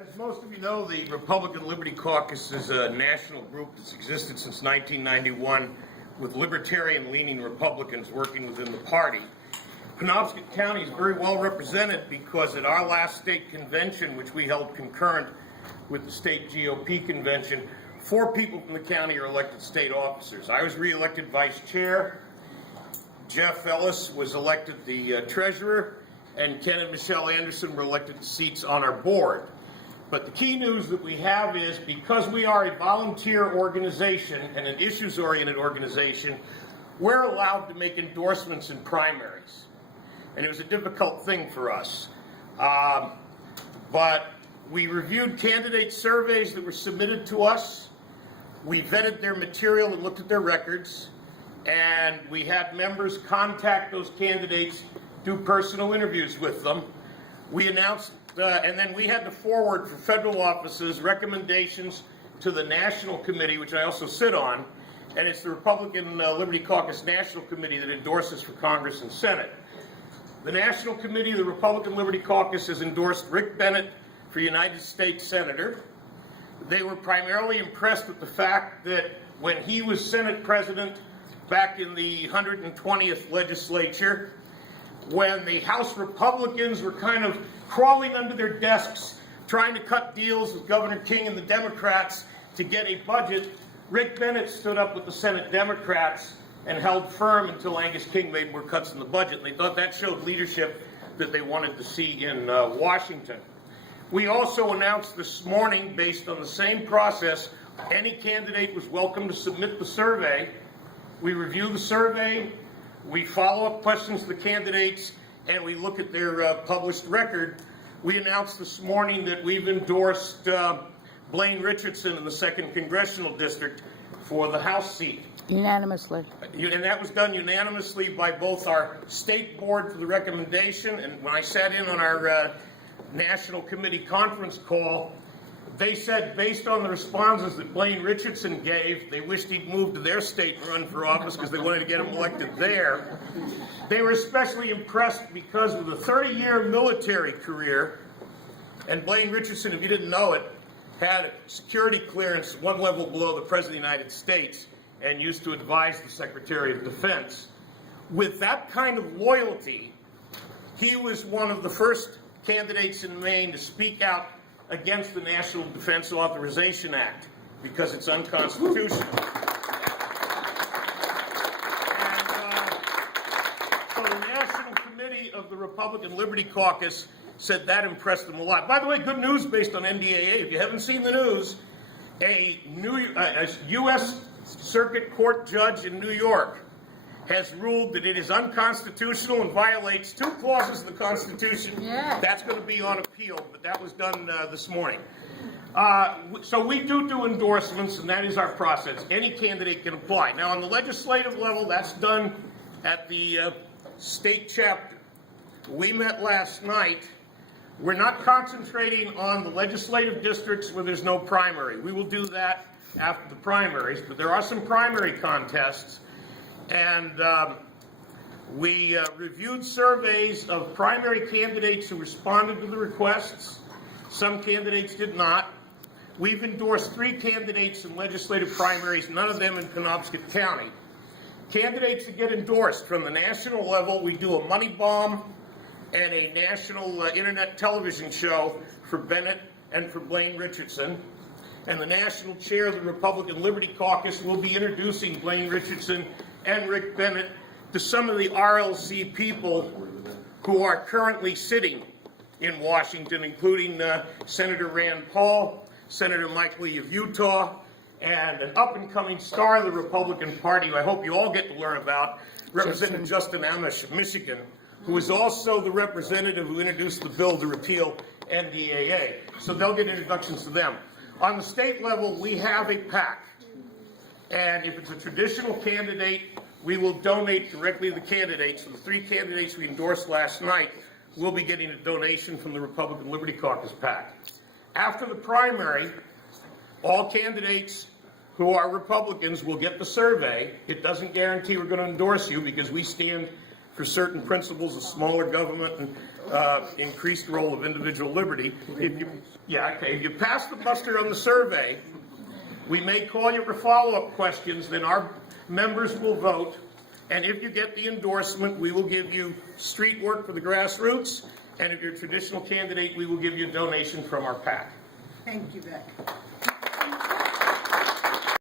As most of you know, the Republican Liberty Caucus is a national group that's existed since 1991 with libertarian-leaning Republicans working within the party. Penobscot County is very well represented because at our last state convention, which we held concurrent with the state GOP convention, 4 people from the county are elected state officers. I was re-elected vice chair. Jeff Ellis was elected the treasurer, and Ken and Michelle Anderson were elected to seats on our board. But the key news that we have is because we are a volunteer organization and an issues-oriented organization, we're allowed to make endorsements in primaries. And it was a difficult thing for us. But we reviewed candidate surveys that were submitted to us. We vetted their material and looked at their records. And we had members contact those candidates, do personal interviews with them. We announced and then we had to forward for federal offices recommendations to the National Committee, which I also sit on, and it's the Republican Liberty Caucus National Committee that endorses for Congress and Senate. The National Committee of the Republican Liberty Caucus has endorsed Rick Bennett for United States Senator. They were primarily impressed with the fact that when he was Senate President back in the 120th legislature, when the House Republicans were kind of crawling under their desks, trying to cut deals with Governor King and the Democrats to get a budget, Rick Bennett stood up with the Senate Democrats and held firm until Angus King made more cuts in the budget. And they thought that showed leadership that they wanted to see in Washington. We also announced this morning, based on the same process, any candidate was welcome to submit the survey. We review the survey, we follow up questions to the candidates, and we look at their published record. We announced this morning that we've endorsed Blaine Richardson in the 2nd Congressional District for the House seat. Unanimously. And that was done unanimously by both our state board for the recommendation, and when I sat in on our National Committee conference call, they said, based on the responses that Blaine Richardson gave, they wished he'd moved to their state and run for office because they wanted to get him elected there. They were especially impressed because with a 30-year military career, and Blaine Richardson, if you didn't know it, had security clearance 1 level below the President of the United States and used to advise the Secretary of Defense. With that kind of loyalty, he was one of the first candidates in Maine to speak out against the National Defense Authorization Act because it's unconstitutional. And so the National Committee of the Republican Liberty Caucus said that impressed them a lot. By the way, good news based on NDAA. If you haven't seen the news, a U.S. Circuit Court judge in New York has ruled that it is unconstitutional and violates 2 clauses of the Constitution. Yeah. That's going to be on appeal, but that was done this morning. So we do endorsements, and that is our process. Any candidate can apply. Now, on the legislative level, that's done at the state chapter. We met last night. We're not concentrating on the legislative districts where there's no primary. We will do that after the primaries, but there are some primary contests. And we reviewed surveys of primary candidates who responded to the requests. Some candidates did not. We've endorsed 3 candidates in legislative primaries, none of them in Penobscot County. Candidates that get endorsed from the national level, we do a money bomb and a national internet television show for Bennett and for Blaine Richardson. And the national chair of the Republican Liberty Caucus will be introducing Blaine Richardson and Rick Bennett to some of the RLC people who are currently sitting in Washington, including Senator Rand Paul, Senator Mike Lee of Utah, and an up-and-coming star of the Republican Party who I hope you all get to learn about, Representative Justin Amash of Michigan, who is also the representative who introduced the bill to repeal NDAA. So they'll get introductions to them. On the state level, we have a PAC. And if it's a traditional candidate, we will donate directly to the candidates. So the 3 candidates we endorsed last night will be getting a donation from the Republican Liberty Caucus PAC. After the primary, all candidates who are Republicans will get the survey. It doesn't guarantee we're going to endorse you because we stand for certain principles of smaller government and increased role of individual liberty. If you pass the muster on the survey, we may call you for follow-up questions, then our members will vote, and if you get the endorsement, we will give you street work for the grassroots, and if you're a traditional candidate, we will give you a donation from our PAC. Thank you, Beck.